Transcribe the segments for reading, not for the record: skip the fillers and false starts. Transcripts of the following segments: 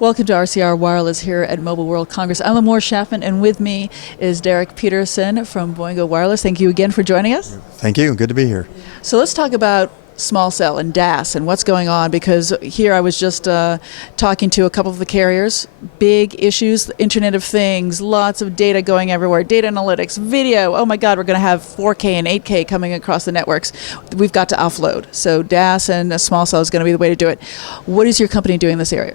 Welcome to RCR Wireless here at Mobile World Congress. I'm Amor Schaffman, and with me is Derek Peterson from Boingo Wireless. Thank you again for joining us. Thank you. Good to be here. So let's talk about small cell and DAS and what's going on, because here I was just talking to a couple of the carriers. Big issues, the Internet of Things, lots of data going everywhere, data analytics, video. Oh my God, we're going to have 4K and 8K coming across the networks. We've got to offload. So DAS and a small cell is going to be the way to do it. What is your company doing in this area?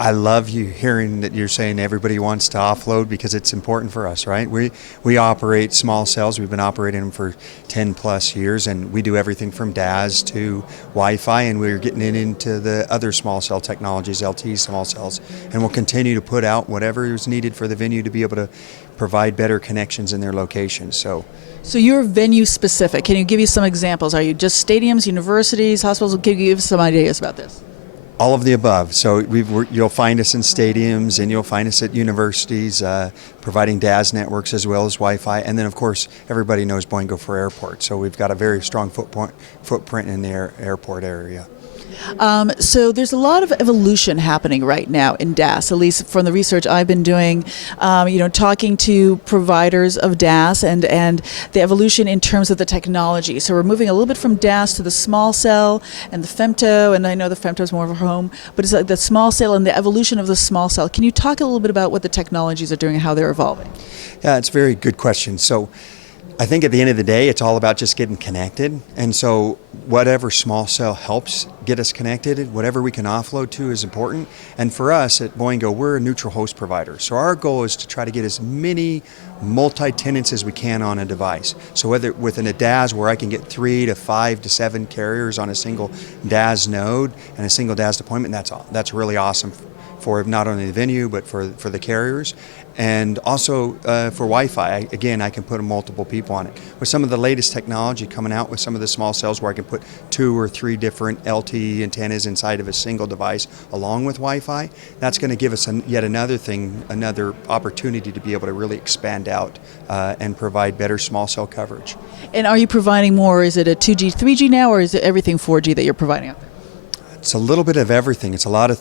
I love you hearing that you're saying everybody wants to offload, because it's important for us, right? We operate small cells. We've been operating them for 10 plus years, and we do everything from DAS to Wi-Fi, and we're getting into the other small cell technologies, LTE small cells, and we'll continue to put out whatever is needed for the venue to be able to provide better connections in their locations. So you're venue specific. Can you give you some examples? Are you just stadiums, universities, hospitals? Can you give us some ideas about this? all of the above. So you'll find us in stadiums, and you'll find us at universities, providing DAS networks as well as Wi-Fi. And then, of course, everybody knows Boingo for airport. So we've got a very strong footprint in the airport area. So there's a lot of evolution happening right now in DAS, at least from the research I've been doing, talking to providers of DAS and the evolution in terms of the technology. So we're moving a little bit from DAS to the small cell and the femto, and I know the femto is more of a home, but it's like the small cell and the evolution of the small cell. Can you talk a little bit about what the technologies are doing and how they're evolving? Yeah, it's a very good question. So I think at the end of the day, it's all about just getting connected. And so whatever small cell helps get us connected, whatever we can offload to is important. And for us at Boingo, we're a neutral host provider. So our goal is to try to get as many multi-tenants as we can on a device. So whether within a DAS where I can get 3 to 5 to 7 carriers on a single DAS node and a single DAS deployment, that's really awesome for not only the venue, but for the carriers. And also for Wi-Fi, again, I can put multiple people on it. With some of the latest technology coming out with some of the small cells where I can put 2 or 3 different LTE antennas inside of a single device along with Wi-Fi, that's going to give us yet another opportunity to be able to really expand out and provide better small cell coverage. And are you providing more? Is it a 2G, 3G now, or is it everything 4G that you're providing out there? It's a little bit of everything. It's a lot of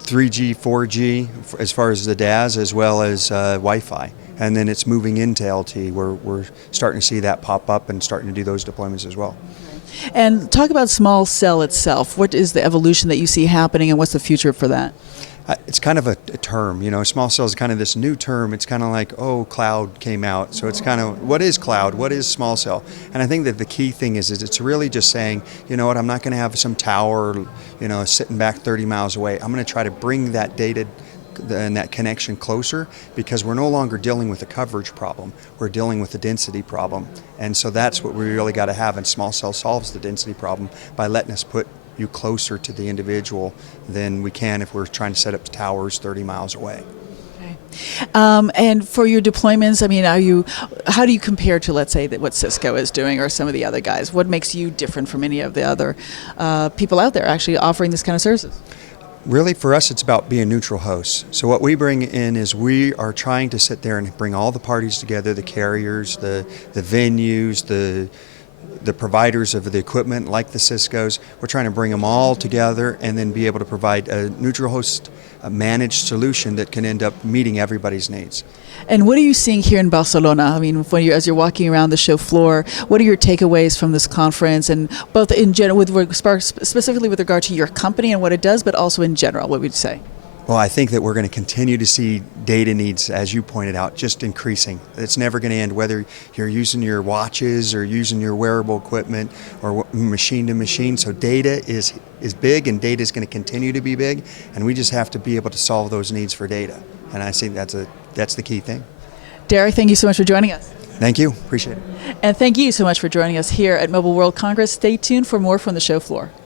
3G, 4G as far as the DAS, as well as Wi-Fi. And then it's moving into LTE. We're starting to see that pop up and starting to do those deployments as well. And talk about small cell itself. What is the evolution that you see happening, and what's the future for that? It's kind of a term, small cell is kind of this new term. It's kind of like, cloud came out. So it's kind of, what is cloud? What is small cell? And I think that the key thing is it's really just saying, you know what, I'm not going to have some tower, sitting back 30 miles away. I'm going to try to bring that data and that connection closer, because we're no longer dealing with a coverage problem. We're dealing with a density problem. And so that's what we really got to have. And small cell solves the density problem by letting us put you closer to the individual than we can if we're trying to set up towers 30 miles away. Okay. And for your deployments, how do you compare to, let's say, what Cisco is doing or some of the other guys? What makes you different from any of the other people out there actually offering this kind of services? Really, for us, it's about being neutral hosts. So what we bring in is we are trying to sit there and bring all the parties together, the carriers, the venues, the providers of the equipment like the Ciscos. We're trying to bring them all together and then be able to provide a neutral host managed solution that can end up meeting everybody's needs. And what are you seeing here in Barcelona? As you're walking around the show floor, what are your takeaways from this conference, and both in general, specifically with regard to your company and what it does, but also in general, what would you say? Well, I think that we're going to continue to see data needs, as you pointed out, just increasing. It's never going to end, whether you're using your watches or using your wearable equipment or machine to machine. So data is big, and data is going to continue to be big, and we just have to be able to solve those needs for data. And I think that's the key thing. Derek, thank you so much for joining us. Thank you. Appreciate it. And thank you so much for joining us here at Mobile World Congress. Stay tuned for more from the show floor.